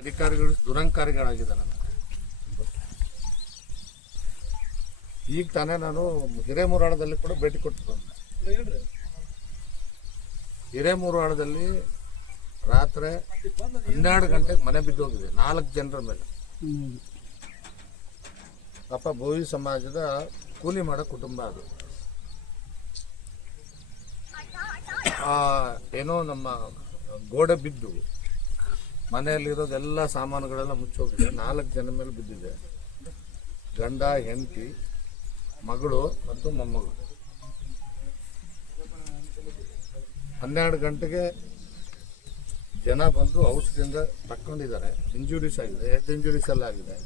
ಅಧಿಕಾರಿಗಳು ದುರಂಕಾರಿಗಳಾಗಿದ್ದಾರೆ ಈಗ ತಾನೇ ನಾನು ಹಿರೇಮೂರಾಳದಲ್ಲಿ ಕೂಡ ಭೇಟಿ ಕೊಟ್ಟು ಬಂದೆ. ಹಿರೇಮೂರಾಳದಲ್ಲಿ ರಾತ್ರಿ ಹನ್ನೆರಡು ಗಂಟೆಗೆ ಮನೆ ಬಿದ್ದೋಗಿದೆ ನಾಲ್ಕು ಜನರ ಮೇಲೆ. ಅಪ್ಪ ಭೋವಿ ಸಮಾಜದ ಕೂಲಿ ಮಾಡೋ ಕುಟುಂಬ ಅದು. ಏನೋ ನಮ್ಮ ಗೋಡೆ ಬಿದ್ದು ಮನೆಯಲ್ಲಿರೋದೆಲ್ಲ ಸಾಮಾನುಗಳೆಲ್ಲ ಮುಚ್ಚೋಗಿದೆ ನಾಲ್ಕು ಜನ ಮೇಲೆ ಬಿದ್ದಿದೆ. ಗಂಡ, ಹೆಂಡತಿ, ಮಗಳು ಮತ್ತು ಮೊಮ್ಮಗಳು. ಹನ್ನೆರಡು ಗಂಟೆಗೆ ಜನ ಬಂದು ಔಷಧಿಯಿಂದ ತಕ್ಕೊಂಡಿದ್ದಾರೆ. ಇಂಜುರೀಸ್ ಆಗಿದೆ, ಹೆಡ್ ಇಂಜುರೀಸ್ ಎಲ್ಲ ಆಗಿದೆ.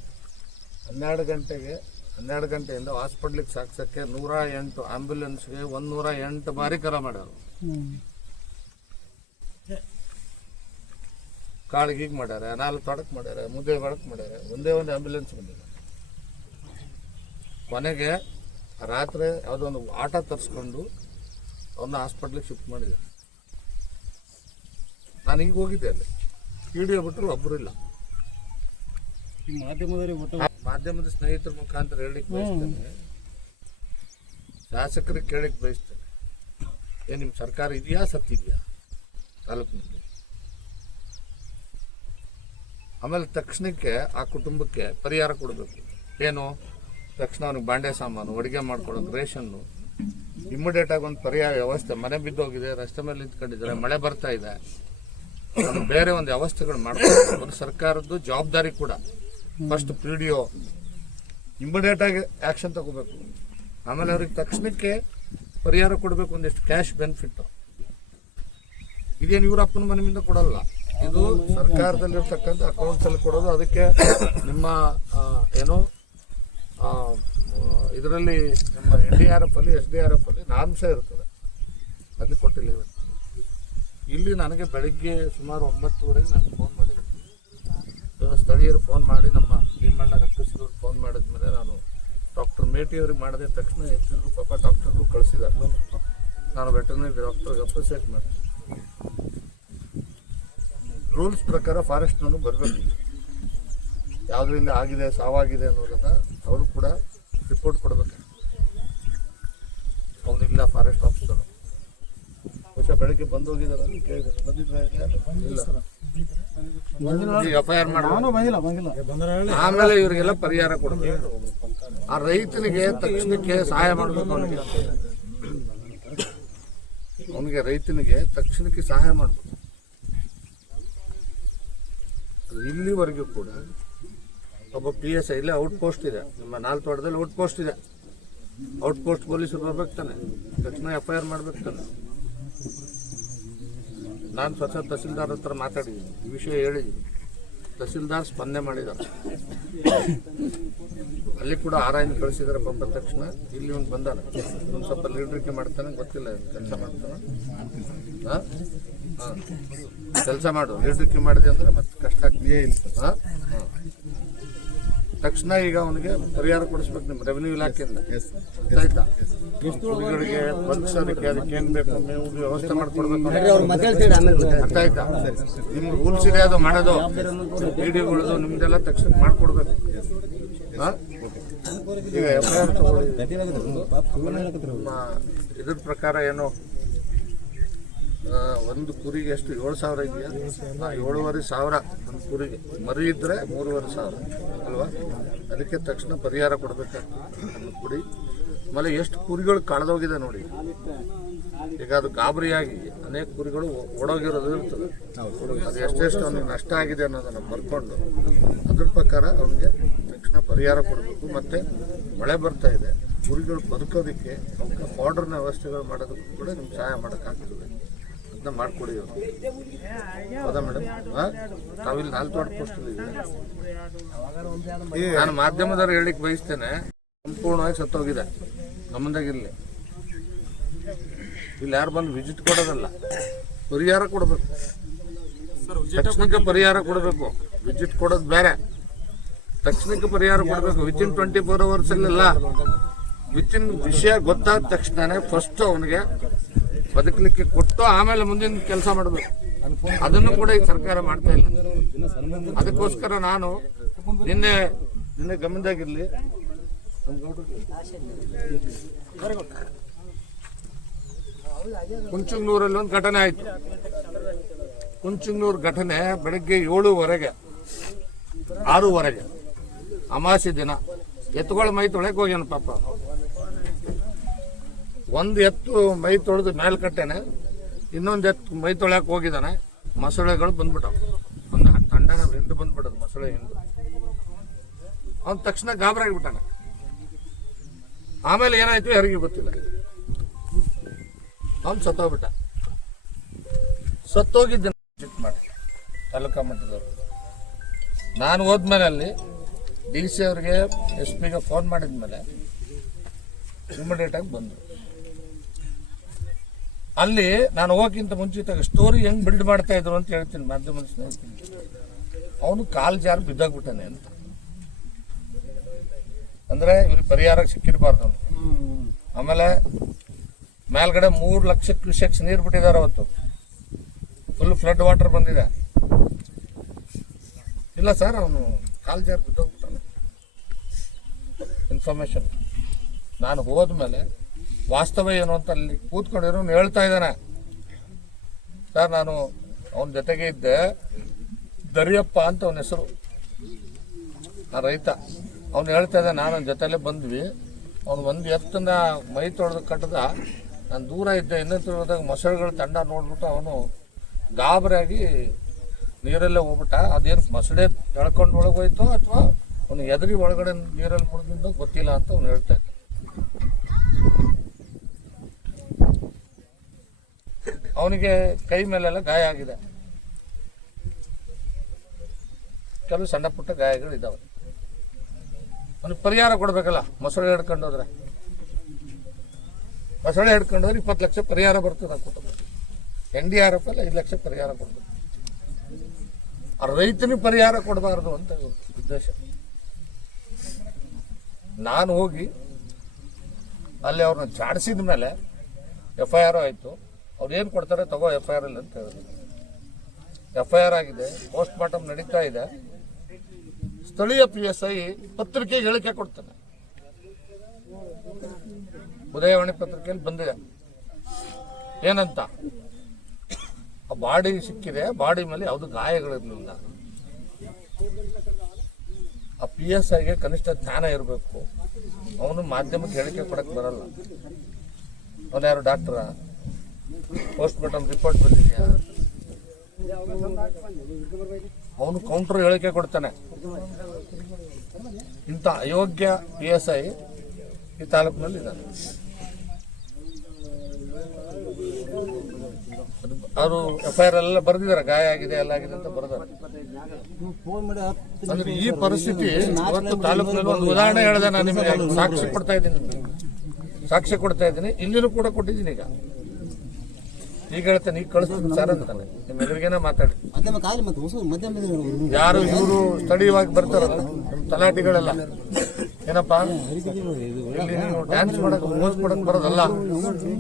ಹನ್ನೆರಡು ಗಂಟೆಗೆ, ಹನ್ನೆರಡು ಗಂಟೆಯಿಂದ ಹಾಸ್ಪಿಟ್ಲಿಗೆ ಸಾಕ್ಸೋಕ್ಕೆ ನೂರ ಎಂಟು, ಆಂಬ್ಯುಲೆನ್ಸ್ಗೆ ಒಂದು ನೂರ ಎಂಟು ಬಾರಿ ಕರ ಮಾಡ್ಯಾರ ಕಾಳಿಗೆ ಮಾಡ್ಯಾರ ನಾಲ್ಕು ತೊಡಕ್ ಮಾಡ್ಯಾರ ಮುದ್ದೆ ಬಡಕ್ ಮಾಡ್ಯಾರ ಒಂದೇ ಒಂದು ಆಂಬ್ಯುಲೆನ್ಸ್ ಬಂದಿಲ್ಲ ಕೊನೆಗೆ ರಾತ್ರಿ ಯಾವುದೋ ಒಂದು ಆಟ ತರಿಸ್ಕೊಂಡು ಅವನ್ನ ಹಾಸ್ಪಿಟ್ಲಿಗೆ ಶಿಫ್ಟ್ ಮಾಡಿದೆ. ನಾನು ಈಗ ಹೋಗಿದ್ದೆ ಅಲ್ಲಿ. ವಿಡಿಯೋ ಬಿಟ್ಟರು ಒಬ್ಬರು ಇಲ್ಲ. ಮಾಧ್ಯಮದ ಸ್ನೇಹಿತರ ಮುಖಾಂತರ ಹೇಳಿಕ್ ಬಯಸ್ತೇನೆ. ಶಾಸಕರಿಗೆ ಕೇಳಕ್ ಬಯಸ್ತೇನೆ. ಏನ್ ನಿಮ್ ಸರ್ಕಾರ ಇದೆಯಾ ಸತ್ತಿದೆಯಾ? ತಾಲೂಕಿನಲ್ಲಿ. ಆಮೇಲೆ ತಕ್ಷಣಕ್ಕೆ ಆ ಕುಟುಂಬಕ್ಕೆ ಪರಿಹಾರ ಕೊಡಬೇಕು. ಏನು? ತಕ್ಷಣ ಅವ್ನಿಗೆ ಬಾಂಡೆ ಸಾಮಾನು, ಅಡುಗೆ ಮಾಡ್ಕೊಡೋಕೆ ರೇಷನ್ನು. ಇಮಿಡಿಯೇಟ್ ಆಗಿ ಒಂದು ಪರಿಹಾರ ವ್ಯವಸ್ಥೆ. ಮನೆ ಬಿದ್ದೋಗಿದೆ, ರಸ್ತೆ ಮೇಲೆ ನಿಂತ್ಕೊಂಡಿದ್ದಾರೆ, ಮಳೆ ಬರ್ತಾ ಇದೆ. ಬೇರೆ ಒಂದು ವ್ಯವಸ್ಥೆಗಳು ಮಾಡ್ಕೊಂಡು ಸರ್ಕಾರದ್ದು ಜವಾಬ್ದಾರಿ ಕೂಡ. First P D O immediate ಆಗಿ ಆಕ್ಷನ್ ತಗೋಬೇಕು. ಆಮೇಲೆ ಅವ್ರಿಗೆ ತಕ್ಷಣಕ್ಕೆ ಪರಿಹಾರ ಕೊಡಬೇಕು ಒಂದಿಷ್ಟು ಕ್ಯಾಶ್ ಬೆನಿಫಿಟ್ಟು ಇದೇನು ಇವರಪ್ಪನ ಮನೆಯಿಂದ ಕೊಡಲ್ಲ. ಇದು ಸರ್ಕಾರದಲ್ಲಿರ್ತಕ್ಕಂಥ ಅಕೌಂಟ್ಸ್ ಅಲ್ಲಿ ಕೊಡೋದು. ಅದಕ್ಕೆ ನಿಮ್ಮ ಏನು ಇದರಲ್ಲಿ ನಮ್ಮ ಎನ್ ಡಿ ಆರ್ ಎಫ್ ಅಲ್ಲಿ ಎಸ್ ಡಿ ಆರ್ ಎಫ್ ಅಲ್ಲಿ ಇರ್ತದೆ. ಅಲ್ಲಿ ಕೊಟ್ಟಿಲ್ಲ ಇವತ್ತು. ಇಲ್ಲಿ ನನಗೆ ಬೆಳಿಗ್ಗೆ ಸುಮಾರು ಒಂಬತ್ತುವರೆಗೆ ನಾನು ಫೋನ್ ಮಾಡಿದ್ದೀನಿ. ಸ್ಥಳೀಯರು ಫೋನ್ ಮಾಡಿ, ನಮ್ಮ ಭೀಮಣ್ಣ ರಕ್ತಸಿದವ್ರು ಫೋನ್ ಮಾಡಿದ್ಮೇಲೆ ನಾನು ಡಾಕ್ಟರ್ ಮೇಟಿ ಅವ್ರಿಗೆ ಮಾಡಿದ ತಕ್ಷಣ ಹೆಚ್ಚಿದ್ರು ಪಾಪ ಡಾಕ್ಟರ್ಗೂ ಕಳಿಸಿದ್ದಾರೆ. ನಾನು ವೆಟರ್ನರಿ ಡಾಕ್ಟರ್ಗೆ ಅಪ್ರಿಸಿಯೇಟ್ ಮಾಡ್ತೀನಿ. ರೂಲ್ಸ್ ಪ್ರಕಾರ ಫಾರೆಸ್ಟ್ನೂ ಬರಬೇಕು. ಯಾವುದರಿಂದ ಆಗಿದೆ ಸಾವಾಗಿದೆ ಅನ್ನೋದನ್ನು ಅವರು ಕೂಡ ರಿಪೋರ್ಟ್ ಕೊಡಬೇಕು. ಅವನಿಲ್ಲ ಫಾರೆಸ್ಟ್ ಆಫೀಸರು ಬಹುಶಃ ಬೆಳಗ್ಗೆ ಬಂದೋಗಿದ್ದಾರೆ ಹೋಗಿದ್ದಾರೆ ಕೇಳಿದ್ದಾರೆ ಬಂದಿದ್ರೆ ಆಮೇಲೆ ಇವರಿಗೆಲ್ಲ ಪರಿಹಾರ ಕೊಡಬೇಕು. ಆ ರೈತನಿಗೆ ತಕ್ಷಣಕ್ಕೆ ಸಹಾಯ ಮಾಡಬೇಕು ಅವನಿಗೆ. ಅವನಿಗೆ ರೈತನಿಗೆ ತಕ್ಷಣಕ್ಕೆ ಸಹಾಯ ಮಾಡಬೇಕು. ಇಲ್ಲಿವರೆಗೂ ಕೂಡ ಒಬ್ಬ ಪಿ ಎಸ್ ಐ ಇಲ್ಲೇ ಔಟ್ ಪೋಸ್ಟ್ ಇದೆ. ನಮ್ಮ ನಾಲ್ತೋಟದಲ್ಲಿ ಔಟ್ ಪೋಸ್ಟ್ ಇದೆ. ಔಟ್ ಪೋಸ್ಟ್ ಪೊಲೀಸರು ಬರ್ಬೇಕು ತಾನೆ. ತಕ್ಷಣ ಎಫ್ ಐ ಆರ್ ಮಾಡ್ಬೇಕು ತಾನೆ. ನಾನು ಸ್ವತಃ ತಹಸೀಲ್ದಾರ್ ಹತ್ರ ಮಾತಾಡಿದ್ದೀನಿ. ಈ ವಿಷಯ ಹೇಳಿದ್ದೀನಿ. ತಹಸೀಲ್ದಾರ್ ಸ್ಪಂದನೆ ಮಾಡಿದ್ದಾರೆ. ಅಲ್ಲಿ ಕೂಡ ಆರಾಯ್ನ ಕಳಿಸಿದಾರೆ ಪಾಪ. ತಕ್ಷಣ ಇಲ್ಲಿ ಒಂದು ಬಂದಾನೆ. ಒಂದು ಸ್ವಲ್ಪ ಲೀಡ್ರಿಕೆ ಮಾಡ್ತಾನೆ, ಗೊತ್ತಿಲ್ಲ ಕೆಲಸ ಮಾಡ್ತಾನೆ. ಕೆಲಸ ಮಾಡು. ಲೀಡ್ರಿಕೆ ಮಾಡಿದೆ ಅಂದ್ರೆ ಮತ್ತೆ ಕಷ್ಟ. ಹಾ. ತಕ್ಷಣ ಈಗ ಅವನಿಗೆ ಪರಿಹಾರ ಕೊಡಿಸ್ಬೇಕು ನಿಮ್ಮ ರೆವಿನ್ಯೂ ಇಲಾಖೆಯಿಂದ. ಆಯ್ತಾ? ಕುರಿಗಳಿಗೆ ಬದುಕಿಸೋದಕ್ಕೆ ಅದಕ್ಕೆ ಏನ್ ಬೇಕು ನೀವು ವ್ಯವಸ್ಥೆ ಮಾಡ್ಕೊಡ್ಬೇಕು. ಅರ್ಥ ಆಯ್ತಾ? ನಿಮ್ ರೂಲ್ಸ್ ಇದೆ ಅದು ಮಾಡೋದು. ವಿಡಿಯೋಗಳದು ನಿಮ್ದೆಲ್ಲ ತಕ್ಷಣ ಮಾಡ್ಕೊಡ್ಬೇಕು. ಹಾ? ಈಗ ಎಫ್ ಐ ಆರ್ ಇದ್ರ ಪ್ರಕಾರ ಏನು ಒಂದು ಕುರಿಗೆ ಎಷ್ಟು? ಏಳು ಸಾವಿರ ಇದೆಯಾ? ಏಳುವರೆ ಸಾವಿರ ಒಂದು ಕುರಿಗೆ. ಮರಿ ಇದ್ದರೆ ಮೂರುವರೆ ಸಾವಿರ ಅಲ್ವಾ? ಅದಕ್ಕೆ ತಕ್ಷಣ ಪರಿಹಾರ ಕೊಡಬೇಕಾಗ್ತದೆ ಒಂದು ಕುರಿ. ಆಮೇಲೆ ಎಷ್ಟು ಕುರಿಗಳು ಕಳೆದೋಗಿದೆ ನೋಡಿ. ಈಗ ಅದು ಗಾಬರಿಯಾಗಿ ಅನೇಕ ಕುರಿಗಳು ಓಡೋಗಿರೋದು ಇರ್ತದೆ. ಅದು ಎಷ್ಟೆಷ್ಟು ಅವನಿಗೆ ನಷ್ಟ ಆಗಿದೆ ಅನ್ನೋದನ್ನು ಬರ್ಕೊಂಡು ಅದ್ರ ಪ್ರಕಾರ ಅವನಿಗೆ ತಕ್ಷಣ ಪರಿಹಾರ ಕೊಡಬೇಕು. ಮತ್ತು ಮಳೆ ಬರ್ತಾ ಇದೆ. ಕುರಿಗಳು ಬದುಕೋದಕ್ಕೆ ಅವಕ್ಕೆ ಪೌಡರ್ನ ವ್ಯವಸ್ಥೆಗಳು ಮಾಡೋದಕ್ಕೂ ಕೂಡ ನಿಮ್ಗೆ ಸಹಾಯ ಮಾಡೋಕ್ಕಾಗ್ತದೆ. ಅದನ್ನ ಮಾಡ್ಕೊಡಿ. ಹೌದಾ ಮೇಡಮ್? ನಾವಿಲ್ಲಿ ನಾಲ್ಕು ತೋಟ ಪೋಸ್ಟ್ ನಾನು ಮಾಧ್ಯಮದವ್ರು ಹೇಳಿಕ್ ಬಯಸ್ತೇನೆ. ಸಂಪೂರ್ಣವಾಗಿ ಸತ್ತೋಗಿದೆ. ಗಮನದಾಗಿರ್ಲಿ. ಇಲ್ಲಿ ಯಾರು ಬಂದು ವಿಜಿಟ್ ಕೊಡೋದಲ್ಲ. ಪರಿಹಾರ ಕೊಡಬೇಕು. ತಕ್ಷಣಕ್ಕೆ ಪರಿಹಾರ ಕೊಡಬೇಕು. ವಿಜಿಟ್ ಕೊಡೋದು ಬೇರೆ. ತಕ್ಷಣಕ್ಕೆ ಪರಿಹಾರ ಕೊಡಬೇಕು. ವಿತಿನ್ ಟ್ವೆಂಟಿ ಫೋರ್ ಅವರ್ಸ್ ಅಲ್ಲ ವಿತಿನ್ ವಿಷಯ ಗೊತ್ತಾದ ತಕ್ಷಣನೇ ಫಸ್ಟ್ ಅವನಿಗೆ ಬದುಕಲಿಕ್ಕೆ ಕೊಟ್ಟು ಆಮೇಲೆ ಮುಂದಿನ ಕೆಲಸ ಮಾಡಬೇಕು ಅದನ್ನು ಕೂಡ ಈ ಸರ್ಕಾರ ಮಾಡ್ತಾ ಇಲ್ಲ. ಅದಕ್ಕೋಸ್ಕರ ನಾನು ನಿನ್ನೆ ನಿನ್ನೆ ಗಮನದಾಗಿರ್ಲಿ. ಕುಂಚುಂಗ್ನೂರಲ್ಲಿ ಒಂದು ಘಟನೆ ಆಯ್ತು. ಕುಂಚುಂಗ್ನೂರು ಘಟನೆ ಬೆಳಗ್ಗೆ ಏಳುವರೆಗೆ ಆರೂವರೆಗೆ ಅಮಾವಾಸ್ಯೆ ದಿನ. ಎತ್ತುಗಳ ಮೈ ತೊಳೆಕ್ ಹೋಗ್ಯಾನ ಪಾಪ. ಒಂದು ಎತ್ತು ಮೈ ತೊಳೆದು ಮೇಲ್ಕಟ್ಟೆನೆ ಇನ್ನೊಂದು ಎತ್ತು ಮೈ ತೊಳ್ಯಾಕೆ ಹೋಗಿದ್ದಾನೆ. ಮೊಸಳೆಗಳು ಬಂದ್ಬಿಟ್ಟವು. ಒಂದು ತಂಡನ ಹಿಂದೆ ಬಂದ್ಬಿಟ್ಟದು ಮೊಸಳೆ ಹಿಂದೆ. ಅವನ ತಕ್ಷಣ ಗಾಬರಿ ಆಗಿಬಿಟ್ಟಾನೆ. ಆಮೇಲೆ ಏನಾಯ್ತು ಯಾರಿಗೂ ಗೊತ್ತಿಲ್ಲ. ಅವನು ಸತ್ತೋಗ್ಬಿಟ್ಟ. ಸತ್ತೋಗಿದ್ದ ಮಾಡಿ. ತಾಲೂಕಾ ಮಟ್ಟದವರು. ನಾನು ಹೋದ್ಮೇಲೆ ಅಲ್ಲಿ ಡಿ ಸಿ ಅವ್ರಿಗೆ ಎಸ್ ಪಿಗೆ ಫೋನ್ ಮಾಡಿದ್ಮೇಲೆ ಇಮಿಡಿಯೇಟ್ ಆಗಿ ಬಂದರು. ಅಲ್ಲಿ ನಾನು ಹೋಗಕ್ಕಿಂತ ಮುಂಚಿತ ಸ್ಟೋರಿ ಹೆಂಗ್ ಬಿಲ್ಡ್ ಮಾಡ್ತಾ ಇದ್ರು ಅಂತ ಹೇಳ್ತೀನಿ ಮಾಧ್ಯಮದ ಸ್ನೇಹಿತರಿಗೆ ಅವನು ಕಾಲು ಜಾರು ಬಿದ್ದಾಗ್ಬಿಟ್ಟಾನೆ ಅಂತ. ಅಂದ್ರೆ ಇವ್ರಿಗೆ ಪರಿಹಾರ ಸಿಕ್ಕಿರ್ಬಾರ್ದು ಅವ್ನು. ಆಮೇಲೆ ಮೇಲ್ಗಡೆ ಮೂರು ಲಕ್ಷ ಕ್ಯೂಸೆಕ್ಸ್ ನೀರು ಬಿಟ್ಟಿದ್ದಾರೆ ಅವತ್ತು. ಫುಲ್ ಫ್ಲಡ್ ವಾಟರ್ ಬಂದಿದೆ. ಇಲ್ಲ ಸರ್ ಅವನು ಕಾಲ್ ಜಾರ್ ಬಿದ್ದೋಗ್ಬಿಟ್ಟಾನೆ. ಇನ್ಫಾರ್ಮೇಶನ್ ನಾನು ಹೋದ್ಮೇಲೆ ವಾಸ್ತವ ಏನು ಅಂತ ಅಲ್ಲಿ ಕೂತ್ಕೊಂಡಿರೋನು ಹೇಳ್ತಾ ಇದ್ದಾನೆ. ಸರ್, ನಾನು ಅವನ ಜೊತೆಗೆ ಇದ್ದೆ. ದರಿಯಪ್ಪ ಅಂತ ಅವನ ಹೆಸರು. ಆ ರೈತ. ಅವನು ಹೇಳ್ತಾ ಇದ್ದ ನಾನು ಅವನ ಜೊತೆಲೇ ಬಂದ್ವಿ. ಅವನು ಒಂದು ಎತ್ತನ್ನ ಮೈ ತೊಳೆದು ಕಟ್ಟದ ನಾನು ದೂರ ಇದ್ದೆ, ಇನ್ನೊಂದು ಹೋದಾಗ ಮೊಸಳೆಗಳ ತಂಡ ನೋಡ್ಬಿಟ್ಟು ಅವನು ಗಾಬರಿಯಾಗಿ ನೀರಲ್ಲೇ ಹೋಗ್ಬಿಟ್ಟ. ಅದೇನು ಮೊಸಳೆ ಎಳ್ಕೊಂಡು ಒಳಗೆ ಹೋಯ್ತೋ ಅಥವಾ ಅವನು ಎದುರಿ ಒಳಗಡೆ ನೀರಲ್ಲಿ ಮುಳುಗಿದ್ದೋ ಗೊತ್ತಿಲ್ಲ ಅಂತ ಅವ್ನು ಹೇಳ್ತಾ ಇದ್ದ ಅವನಿಗೆ ಕೈ ಮೇಲೆಲ್ಲ ಗಾಯ ಆಗಿದೆ. ಕೆಲವು ಸಣ್ಣ ಪುಟ್ಟ ಗಾಯಗಳು ಇದ್ದಾವೆ ಅವನಿಗೆ ಪರಿಹಾರ ಕೊಡಬೇಕಲ್ಲ, ಮೊಸಳೆ ಹಿಡ್ಕೊಂಡು ಹೋದ್ರೆ. ಮೊಸಳೆ ಹಿಡ್ಕೊಂಡು ಹೋದ್ರೆ ಇಪ್ಪತ್ತು ಲಕ್ಷ ಪರಿಹಾರ ಬರ್ತದೆ ಕುಟುಂಬ ಎನ್ ಡಿ ಆರ್ ಎಫ್ ಅಲ್ಲಿ, ಐದು ಲಕ್ಷ ಪರಿಹಾರ ಕೊಡ್ಬೇಕು. ಆ ರೈತನಿಗೆ ಪರಿಹಾರ ಕೊಡಬಾರ್ದು ಅಂತ ಉದ್ದೇಶ. ನಾನು ಹೋಗಿ ಅಲ್ಲಿ ಅವ್ರನ್ನ ಚಾಡಿಸಿದ ಮೇಲೆ ಎಫ್ ಐ ಆರ್ ಆಯಿತು. ಅವ್ರು ಏನು ಕೊಡ್ತಾರೆ ತಗೋ ಎಫ್ ಐ ಆರ್ ಅಲ್ಲಿ ಅಂತ ಹೇಳಿದ್ರು. ಎಫ್ ಐ ಆರ್ ಆಗಿದೆ ಪೋಸ್ಟ್ ಮಾರ್ಟಮ್ ನಡೀತಾ ಇದೆ. ಸ್ಥಳೀಯ ಪಿ ಎಸ್ ಐ ಪತ್ರಿಕೆಗೆ ಹೇಳಿಕೆ ಕೊಡ್ತಾನೆ. ಉದಯವಾಣಿ ಪತ್ರಿಕೆಯಲ್ಲಿ ಬಂದಿದೆ. ಏನಂತ? ಆ ಬಾಡಿ ಸಿಕ್ಕಿದೆ, ಬಾಡಿ ಮೇಲೆ ಯಾವುದು ಗಾಯಗಳಿರಲಿಲ್ಲ ಆ ಪಿ ಎಸ್ ಐಗೆ ಕನಿಷ್ಠ ಜ್ಞಾನ ಇರಬೇಕು. ಅವನು ಮಾಧ್ಯಮಕ್ಕೆ ಹೇಳಿಕೆ ಕೊಡಕ್ಕೆ ಬರಲ್ಲ. ಅವನು ಯಾರು ಡಾಕ್ಟರ ಪೋಸ್ಟ್ ರಿಪೋರ್ಟ್ ಬಂದಿದೆಯಾ? ಅವನು ಕೌಂಟರ್ ಹೇಳಿಕೆ ಕೊಡ್ತಾನೆ. ಇಂಥ ಅಯೋಗ್ಯ ಪಿ ಎಸ್ ಐ ಈ ತಾಲೂಕಿನಲ್ಲಿ ಇದ್ದಾನೆ ಅವರು ಎಫ್ ಐ ಆರ್ ಎಲ್ಲ ಬರೆದಿದ್ದಾರೆ, ಗಾಯ ಆಗಿದೆ, ಎಲ್ಲ ಆಗಿದೆ ಅಂತ ಬರೆದಾರೆ ಅಂದ್ರೆ ಈ ಪರಿಸ್ಥಿತಿ ಇವತ್ತು ತಾಲೂಕಿನಲ್ಲಿ ಒಂದು ಉದಾಹರಣೆ ಹೇಳಿದೆ ನಾನು ನಿಮಗೆ. ಸಾಕ್ಷಿ ಕೊಡ್ತಾ ಇದ್ದೀನಿ ಸಾಕ್ಷಿ ಕೊಡ್ತಾ ಇದ್ದೀನಿ. ಇಲ್ಲಿನೂ ಕೂಡ ಕೊಟ್ಟಿದ್ದೀನಿ ಈಗ. ಈಗ ಹೇಳ್ತೇನೆ ಈಗ ಕಳಿಸ್ತೀನಿ ಸರ್ ಅಂತಾನೆ ನಿಮ್ಮ ಎದುರಿಗೇನೆ ಮಾತಾಡಿ. ಯಾರು ಇವರು ಸ್ಥಳೀಯವಾಗಿ ಬರ್ತಾರಲ್ಲ ನಮ್ಮ ತಲಾಟಿಗಳೆಲ್ಲ. ಏನಪ್ಪಾ? ಇಲ್ಲಿ ನೀವು ಡ್ಯಾನ್ಸ್ ಮಾಡಕ್ ಮೋಸ್ ಮಾಡಕ್ ಬರೋದಲ್ಲ.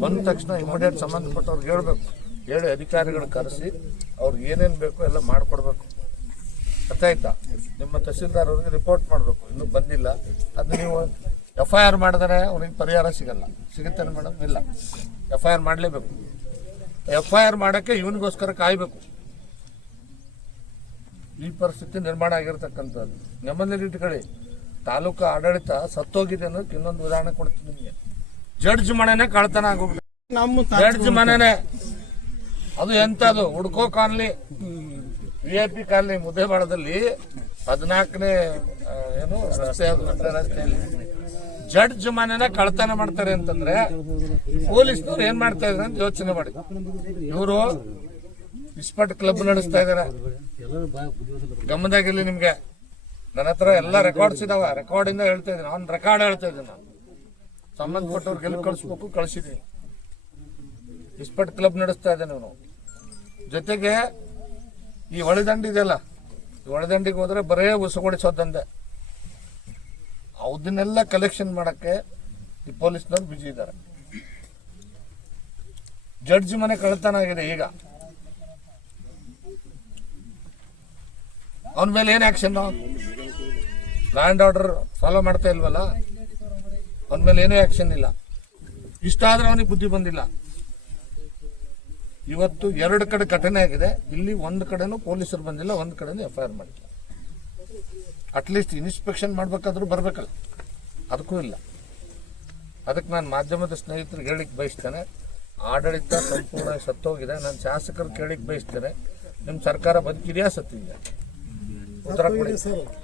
ಬಂದ ತಕ್ಷಣ ಇಮಿಡಿಯೇಟ್ ಸಂಬಂಧಪಟ್ಟವ್ರಿಗೆ ಹೇಳ್ಬೇಕು. ಹೇಳಿ ಅಧಿಕಾರಿಗಳು ಕರೆಸಿ ಅವ್ರಿಗೆ ಏನೇನು ಬೇಕೋ ಎಲ್ಲ ಮಾಡ್ಕೊಡ್ಬೇಕು. ಅರ್ಥ ಆಯ್ತಾ? ನಿಮ್ಮ ತಹಸೀಲ್ದಾರ್ ಅವ್ರಿಗೆ ರಿಪೋರ್ಟ್ ಮಾಡಬೇಕು. ಇನ್ನೂ ಬಂದಿಲ್ಲ. ಅದು ನೀವು ಎಫ್ ಐ ಆರ್ ಮಾಡಿದ್ರೆ ಅವ್ರಿಗೆ ಪರಿಹಾರ ಸಿಗಲ್ಲ. ಸಿಗುತ್ತೇನೆ ಮೇಡಮ್ ಇಲ್ಲ. ಎಫ್ ಐ ಆರ್ ಮಾಡಲೇಬೇಕು. ಎಫ್ ಐ ಆರ್ ಮಾಡೋಕ್ಕೆ ಇವನಿಗೋಸ್ಕರ ಕಾಯಬೇಕು. ಈ ಪರಿಸ್ಥಿತಿ ನಿರ್ಮಾಣ ಆಗಿರ್ತಕ್ಕಂಥದ್ದು. ನೆಮ್ಮದಿ ಇಟ್ಕೊಳ್ಳಿ. ತಾಲೂಕು ಆಡಳಿತ ಸತ್ತೋಗಿದೆ ಅನ್ನೋದಕ್ಕೆ ಇನ್ನೊಂದು ಉದಾಹರಣೆ ಕೊಡ್ತೀನಿ ನಿಮಗೆ. ಜಡ್ಜ್ ಮನೆನೇ ಕಳ್ತನ ಆಗೋಗ್ಬಿಟ್ಟು ನಮ್ಮ ಜಡ್ಜ್ ಮನೆನೇ. ಅದು ಎಂಥದು ಹುಡ್ಕೋ colony V I P colony ಮುದ್ದೇಬಾಳದಲ್ಲಿ ಹದಿನಾಲ್ಕನೇ ಏನು ರಸ್ತೆ ಅದು? ರಸ್ತೆಯಲ್ಲಿ ಜಡ್ಜ್ ಮನೆನ ಕಳ್ತನ ಮಾಡ್ತಾರೆ ಅಂತಂದ್ರೆ ಪೊಲೀಸ್ನವ್ರು ಏನ್ ಮಾಡ್ತಾ ಇದಾರೆ ಅಂತ ಯೋಚನೆ ಮಾಡಿ. ಇವರು ಇಸ್ಪಟ್ ಕ್ಲಬ್ ನಡೆಸ್ತಾ ಇದಾರೆ. ಗಮನದಾಗಿರ್ಲಿ ನಿಮ್ಗೆ. ನನ್ನ ಹತ್ರ ಎಲ್ಲ ರೆಕಾರ್ಡ್ಸ್ ಇದಾವ. ರೆಕಾರ್ಡ್ ಇಂದ ಹೇಳ್ತಾ ಇದ್ದೀನಿ. ಅವ್ನ ರೆಕಾರ್ಡ್ ಹೇಳ್ತಾ ಇದ್ದೀನಿ ನಾನು. ಗೆಲ್ಲ ಕಳ್ಸ್ಬೇಕು ಕಳಿಸಿದ್ದೀನಿ ಇಸ್ಪಟ್ ಕ್ಲಬ್ ನಡೆಸ್ತಾ ಇದ್ದಾನೆ ಅವನು ಜೊತೆಗೆ ಈ ಒಳದಂಡಿ ಇದೆಯಲ್ಲ, ಈ ಒಳದಂಡಿಗೆ ಹೋದ್ರೆ ಬರೇ ಉಸುಗೊಡಿಸೋದಂದೆ ಅದನ್ನೆಲ್ಲ ಕಲೆಕ್ಷನ್ ಮಾಡಕ್ಕೆ ಈ ಪೊಲೀಸ್ನವ್ರು ಬಿಜಿ ಇದ್ದಾರೆ. ಜಡ್ಜ್ ಮನೆ ಕಳ್ತನ ಆಗಿದೆ ಈಗ. ಅವನ ಮೇಲೆ ಏನು ಆ್ಯಕ್ಷನ್ನು ಲ್ಯಾಂಡ್ ಆರ್ಡರ್ ಫಾಲೋ ಮಾಡ್ತಾ ಇಲ್ವಲ್ಲ? ಅವನ ಮೇಲೆ ಏನೂ ಆ್ಯಕ್ಷನ್ ಇಲ್ಲ. ಇಷ್ಟಾದರೂ ಅವನಿಗೆ ಬುದ್ಧಿ ಬಂದಿಲ್ಲ. ಇವತ್ತು ಎರಡು ಕಡೆ ಘಟನೆ ಆಗಿದೆ. ಇಲ್ಲಿ ಒಂದು ಕಡೆನೂ ಪೊಲೀಸರು ಬಂದಿಲ್ಲ, ಒಂದು ಕಡೆನೂ F I at least inspection ಮಾಡ್ಬೇಕಾದ್ರೂ ಬರಬೇಕಲ್ಲ. ಅದಕ್ಕೂ ಇಲ್ಲ. ಅದಕ್ಕೆ ನಾನು ಮಾಧ್ಯಮದ ಸ್ನೇಹಿತರಿಗೆ ಹೇಳಿಕ್ ಬಯಸ್ತೇನೆ. ಆಡಳಿತ ಸಂಪೂರ್ಣ ಸತ್ತೋಗಿದೆ. ನಾನು ಶಾಸಕರು ಕೇಳಿಕ್ ಬಯಸ್ತೇನೆ. ನಿಮ್ಮ ಸರ್ಕಾರ ಬದುಕಿದೆಯಾ ಸತ್ತಿದೆಯಾ? ಉತ್ತರ ಕೊಡಿ.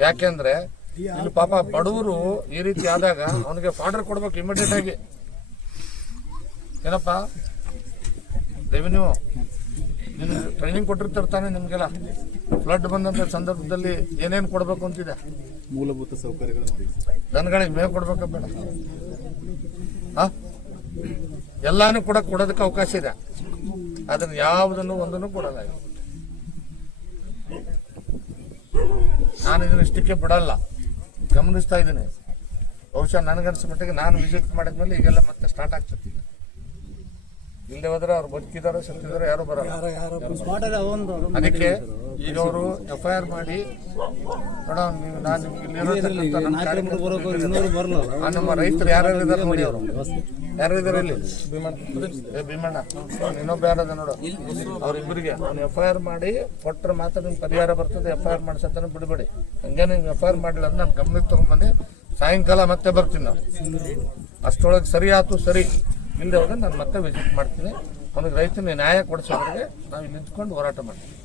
ಯಾಕೆಂದ್ರೆ ಇಲ್ಲಿ ಪಾಪ ಬಡವರು ಈ ರೀತಿ ಆದಾಗ ಅವನಿಗೆ ಫಾರ್ಡರ್ ಕೊಡ್ಬೇಕು ಇಮಿಡಿಯೇಟ್ ಆಗಿ. ಏನಪ್ಪ? ರೆವಿನ್ಯೂ ನಿಮ್ಗೆ ಟ್ರೈನಿಂಗ್ ಕೊಟ್ಟಿರ್ತಾರೆ ತಾನೆ ನಿಮಗೆಲ್ಲ. ಫ್ಲಡ್ ಬಂದಂಥ ಸಂದರ್ಭದಲ್ಲಿ ಏನೇನು ಕೊಡಬೇಕು ಅಂತಿದೆ? ಮೂಲಭೂತ ಸೌಕರ್ಯಗಳು ದನಗಳಿಗೆ ಮೇವು ಕೊಡ್ಬೇಕ ಬೇಡ. ಹಾಂ ಎಲ್ಲಾನು ಕೂಡ ಕೊಡೋದಕ್ಕೆ ಅವಕಾಶ ಇದೆ. ಅದನ್ನ ಯಾವುದನ್ನು ಒಂದನ್ನು ಕೊಡಲ್ಲ ನಾನು ಇದನ್ನ ಇಷ್ಟಕ್ಕೆ ಬಿಡಲ್ಲ. ಗಮನಿಸ್ತಾ ಇದ್ದೀನಿ. ಬಹುಶಃ ನನಗನ್ಸ ಮಟ್ಟಿಗೆ ನಾನು ವಿಸಿಟ್ ಮಾಡಿದ್ಮೇಲೆ ಈಗೆಲ್ಲ ಮತ್ತೆ ಸ್ಟಾರ್ಟ್ ಆಗ್ತದೆ. ಇಲ್ಲದೆ ಹೋದ್ರೆ ಅವ್ರು ಬದುಕಿದಾರೋ ಸತ್ತಿದಾರೆ ಯಾರು ಬರಲ್ಲ. ಅದಕ್ಕೆ ಈಗ ಅವರು ಎಫ್ ಐ ಆರ್ ಮಾಡಿ ನೋಡ ನೀವು ನಾನು ನಿಮ್ಗೆ ನಮ್ಮ ರೈತರು ಯಾರು ಇದಾರೆ ನೋಡಿ ಅವರು. ಯಾರು ಇದ್ದಾರೆ ಇಲ್ಲಿ? ಭೀಮಣ್ಣ. ಅವ್ನು ಇನ್ನೊಬ್ಬ ಯಾರದ ನೋಡು. ಅವ್ರಿಬ್ಬರಿಗೆ ಅವ್ನು ಎಫ್ ಐ ಆರ್ ಮಾಡಿ ಕೊಟ್ಟರೆ ಮಾತ್ರ ನಿಮ್ಗೆ ಪರಿಹಾರ ಬರ್ತದೆ ಎಫ್ ಐ ಆರ್ ಬಿಡಬೇಡಿ ಹಂಗೆ ನೀವು ಎಫ್ ಐ ಆರ್ ಮಾಡಿಲ್ಲ ಅಂದ್ರೆ ನಾನು ಗಮನಕ್ಕೆ ತೊಗೊಂಬಂದು ಸಾಯಂಕಾಲ ಮತ್ತೆ ಬರ್ತೀನಿ ನಾವು ಅಷ್ಟೊಳಗೆ ಸರಿ ಆಯ್ತು ಸರಿ. ಇಲ್ಲದೆ ಹೋದ್ರೆ ನಾನು ಮತ್ತೆ ವಿಸಿಟ್ ಮಾಡ್ತೀನಿ. ಅವನಿಗೆ ರೈತನ ನ್ಯಾಯ ಕೊಡಿಸೋದ್ರಿಗೆ ನಾವು ಇಲ್ಲಿ ನಿಂತ್ಕೊಂಡು ಹೋರಾಟ ಮಾಡ್ತೀವಿ.